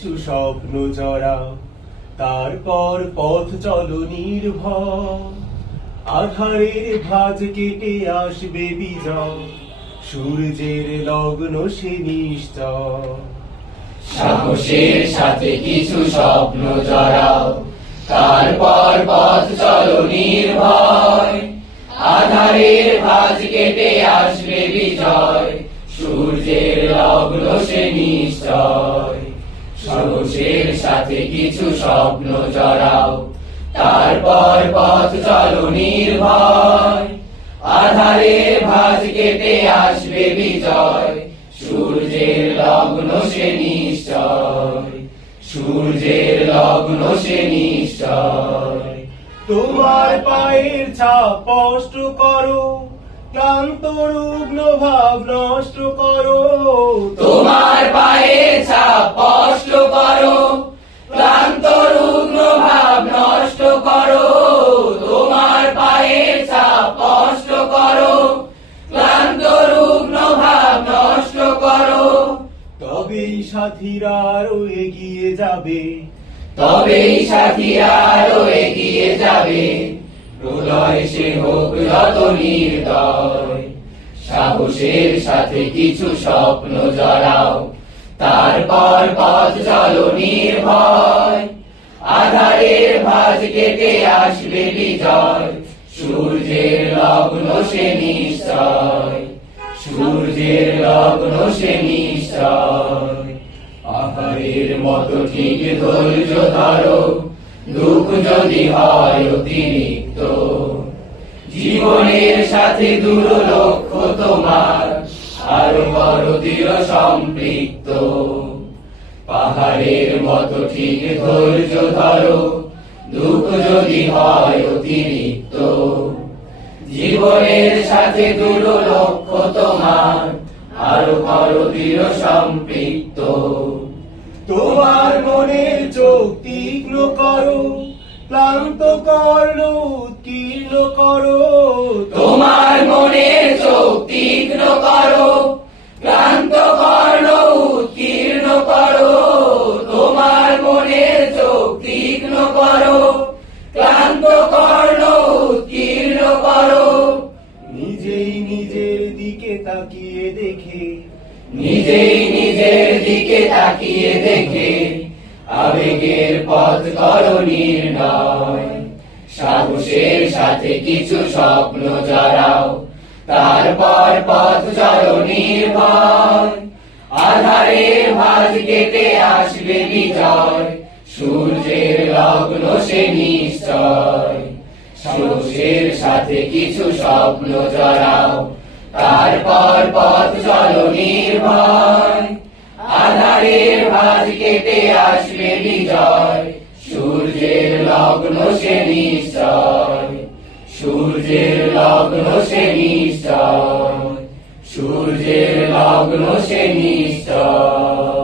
কিছু স্বপ্ন জড়াও, তারপর পথ চলো নির্ভয়। আধারের ভাঁজ কেটে আসবে বিজয়, সূর্যের লগ্ন সে নিশ্চয়। সাহসের সাথে কিছু স্বপ্ন জড়াও, তারপর পথ চলো নির্ভয়। আধারের ভাঁজ কেটে আসবে বিজয়, সূর্যের লগ্ন সে নিশ্চয়। সাহসের সাথে কিছু স্বপ্ন জড়াও, তারপর পথ চলো নির্ভয়। আধারের ভাঁজ কেটে আসবে বিজয়, সূর্যের লগ্ন সে নিশ্চয়। সূর্যের লগ্ন সে নিশ্চয়। তোমার পায়ের ছাপ স্পষ্ট করো, ক্লান্ত রুগ্ন ভাব নষ্ট করো। তোমার পায়ের ছাপ স্পষ্ট করো, ক্লান্ত রুগ্ন ভাব নষ্ট করো। তোমার পায়ের ছাপ স্পষ্ট করো, ক্লান্ত রুগ্ন ভাব নষ্ট করো। তবেই সাথীরা আরো এগিয়ে যাবে, তবেই সাথীরা আরো এগিয়ে যাবে। প্রলয় সে হোক যত নির্দয়। সাহসের সাথে কিছু স্বপ্ন জড়াও, তারপর পথ চলো নির্ভয়। আধারের ভাঁজ কেটে আসবে বিজয়, সূর্যের লগ্ন সে নিশ্চয়। সূর্যের লগ্ন সে নিশ্চয়। পাহাড়ের মতো ঠিক ধৈর্য ধরো, দুঃখ যদি হয় অতিরিক্ত। জীবনের সাথে দূর লক্ষ্য তোমার, আরো বড় দৃঢ় সম্পৃক্ত। পাহাড়ের মতো ঠিক ধৈর্য ধরো, দুঃখ যদি হয় অতিরিক্ত। জীবনের সাথে দূর লক্ষ্য তোমার, আরো বড় দৃঢ় সম্পৃক্ত। তোমার মনের চোখ তীক্ষ্ণ করো, ক্লান্ত কর্ণ উৎকীর্ণ করো। তোমার মনের চোখ তীক্ষ্ণ করো, ক্লান্ত কর্ণ উৎকীর্ণ করো। তোমার মনের চোখ তীক্ষ্ণ করো, ক্লান্ত কর্ণ উৎকীর্ণ করো। নিজেই নিজের দিকে তাকিয়ে দেখে, নিজেই নিজের দিকে তাকিয়ে দেখে, আবেগের পথ করো নির্ণয়। সাহসের সাথে কিছু স্বপ্ন জড়াও, তারপর পথ চলো নির্ভয়। আধারের ভাঁজ কেটে আসবে বিজয়, সূর্যের লগ্ন সে নিশ্চয়। সাহসের সাথে কিছু স্বপ্ন জড়াও, তারপর পথ চলো নির্ভয়। আধারের ভাঁজ কেটে আসবে বিজয়, সূর্যের লগ্ন সে নিশ্চয়। সূর্যের লগ্ন সে নিশ্চয়। সূর্যের লগ্ন সে নিশ্চয়।